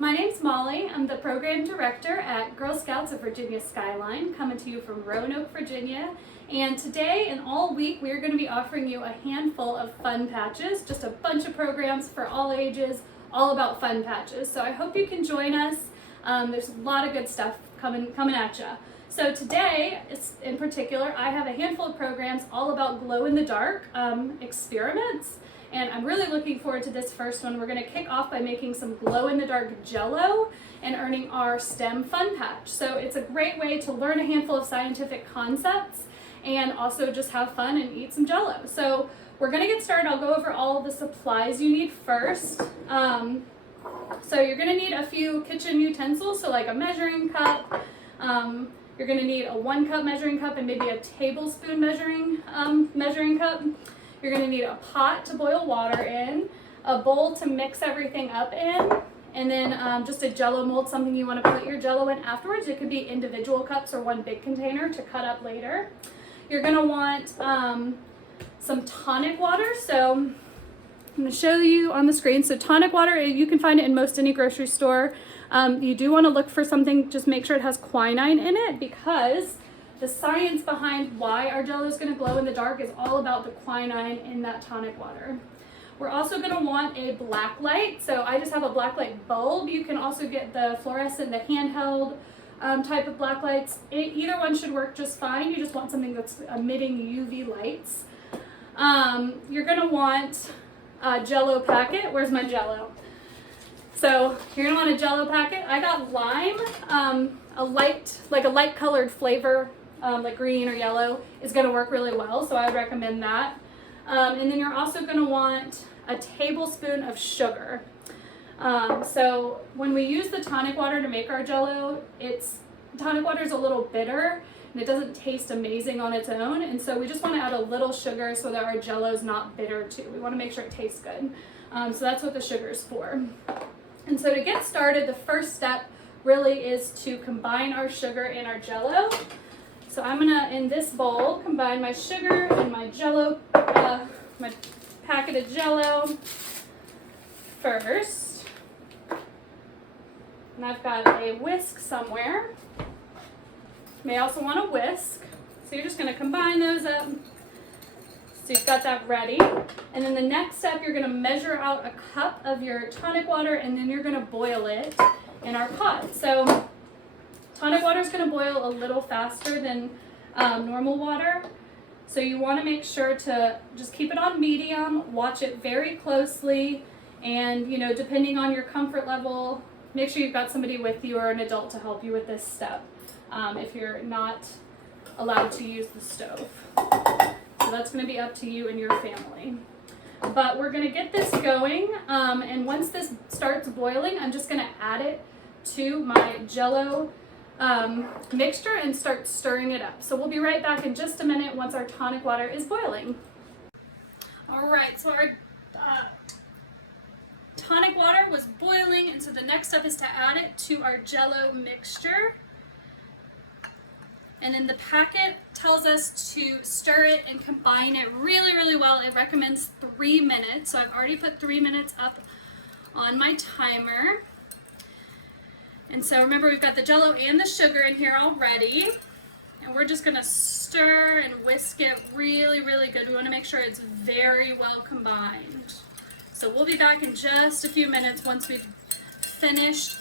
My name's Molly. I'm the program director at Girl Scouts of Virginia Skyline, coming to you from Roanoke, Virginia. And today and all week, we're going to be offering you a handful of fun patches, just a bunch of programs for all ages, all about fun patches. So I hope you can join us. There's a lot of good stuff coming at you. So today, in particular, I have a handful of programs all about glow-in-the-dark experiments. And I'm really looking forward to this first one. We're going to kick off by making some glow-in-the-dark Jello and earning our STEM fun patch. So it's a great way to learn a handful of scientific concepts and also just have fun and eat some Jello. So we're going to get started. I'll go over all of the supplies you need first. So you're going to need a few kitchen utensils, so like a measuring cup. You're going to need a 1 cup measuring cup and maybe a tablespoon measuring cup. You're going to need a pot to boil water in, a bowl to mix everything up in, and then just a Jello mold, something you want to put your Jello in afterwards. It could be individual cups or one big container to cut up later. You're going to want some tonic water. So I'm going to show you on the screen. So tonic water, you can find it in most any grocery store. You do want to look for something, just make sure it has quinine in it, because the science behind why our Jello is going to glow in the dark is all about the quinine in that tonic water. We're also going to want a black light. So I just have a black light bulb. You can also get the fluorescent, the handheld type of black lights. Either one should work just fine. You just want something that's emitting UV lights. You're going to want a Jello packet. Where's my Jello? So you're going to want a Jello packet. I got lime, a light colored flavor. Like green or yellow is going to work really well, so I would recommend that. And then you're also going to want a tablespoon of sugar. So when we use the tonic water to make our Jello, tonic water is a little bitter and it doesn't taste amazing on its own, and so we just want to add a little sugar so that our Jello is not bitter too. We want to make sure it tastes good. So that's what the sugar is for. And so to get started, the first step really is to combine our sugar and our Jello. So I'm gonna, in this bowl, combine my sugar and my Jello, my packet of Jello first. And I've got a whisk somewhere. You may also want a whisk. So you're just gonna combine those up. So you've got that ready. And then the next step, you're gonna measure out a cup of your tonic water, and then you're gonna boil it in our pot. So tonic water is going to boil a little faster than normal water, so you want to make sure to just keep it on medium, watch it very closely, and depending on your comfort level, make sure you've got somebody with you or an adult to help you with this step if you're not allowed to use the stove. So that's going to be up to you and your family. But we're going to get this going, and once this starts boiling, I'm just going to add it to my Jello mixture and start stirring it up. So we'll be right back in just a minute once our tonic water is boiling. All right, so our tonic water was boiling, and so the next step is to add it to our Jello mixture. And then the packet tells us to stir it and combine it really, really well. It recommends 3 minutes, so I've already put 3 minutes up on my timer. And so remember, we've got the Jello and the sugar in here already, and we're just gonna stir and whisk it really, really good. We wanna make sure it's very well combined. So we'll be back in just a few minutes once we've finished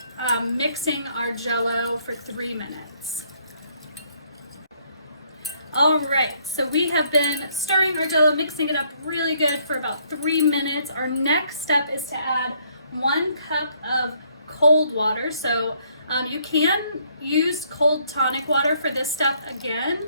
mixing our Jello for 3 minutes. All right, so we have been stirring our Jello, mixing it up really good for about 3 minutes. Our next step is to add 1 cup of cold water. So you can use cold tonic water for this step again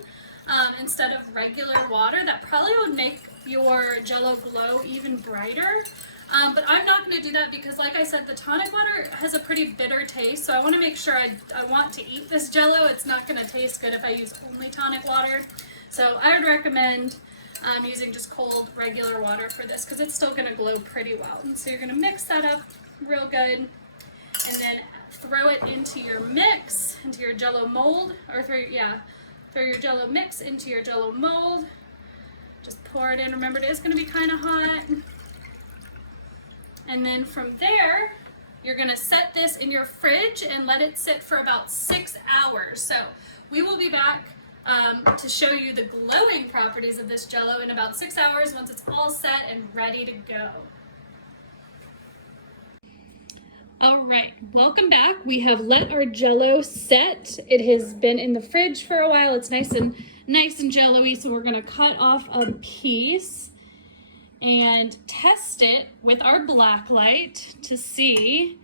instead of regular water. That probably would make your Jello glow even brighter. But I'm not going to do that because, like I said, the tonic water has a pretty bitter taste. So I want to make sure I want to eat this Jello. It's not going to taste good if I use only tonic water. So I would recommend using just cold regular water for this because it's still going to glow pretty well. And so you're going to mix that up real good, and then throw it into your mix, into your Jello mold, or throw your Jello mix into your Jello mold. Just pour it in. Remember, it is going to be kind of hot. And then from there, You're gonna set this in your fridge and let it sit for about 6 hours. So we will be back to show you the glowing properties of this Jello in about 6 hours once it's all set and ready to go. All right, welcome back. We have let our Jello set. It has been in the fridge for a while. It's nice and Jello-y, so we're gonna cut off a piece and test it with our blacklight to see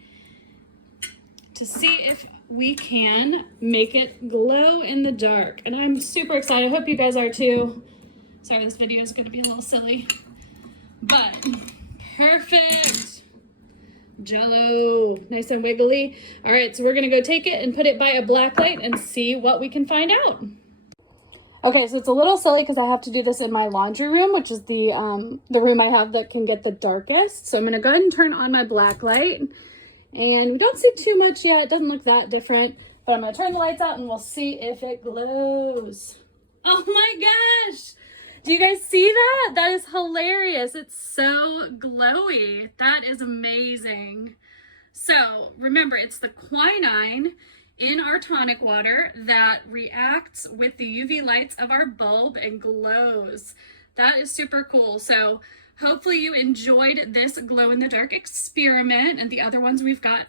if we can make it glow in the dark. And I'm super excited. I hope you guys are too. Sorry, this video is gonna be a little silly, but perfect. Jello, nice and wiggly. All right, so we're gonna go take it and put it by a blacklight and see what we can find out. Okay, so it's a little silly because I have to do this in my laundry room, which is the room I have that can get the darkest. So I'm gonna go ahead and turn on my blacklight, and we don't see too much yet. It doesn't look that different, but I'm gonna turn the lights out and we'll see if it glows. Oh my gosh! Do you guys see that? That is hilarious. It's so glowy. That is amazing. So remember, it's the quinine in our tonic water that reacts with the UV lights of our bulb and glows. That is super cool. So hopefully you enjoyed this glow in the dark experiment and the other ones we've got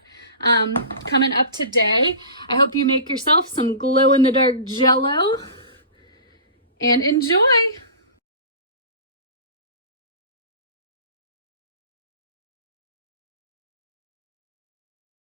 coming up today. I hope you make yourself some glow in the dark Jello and enjoy.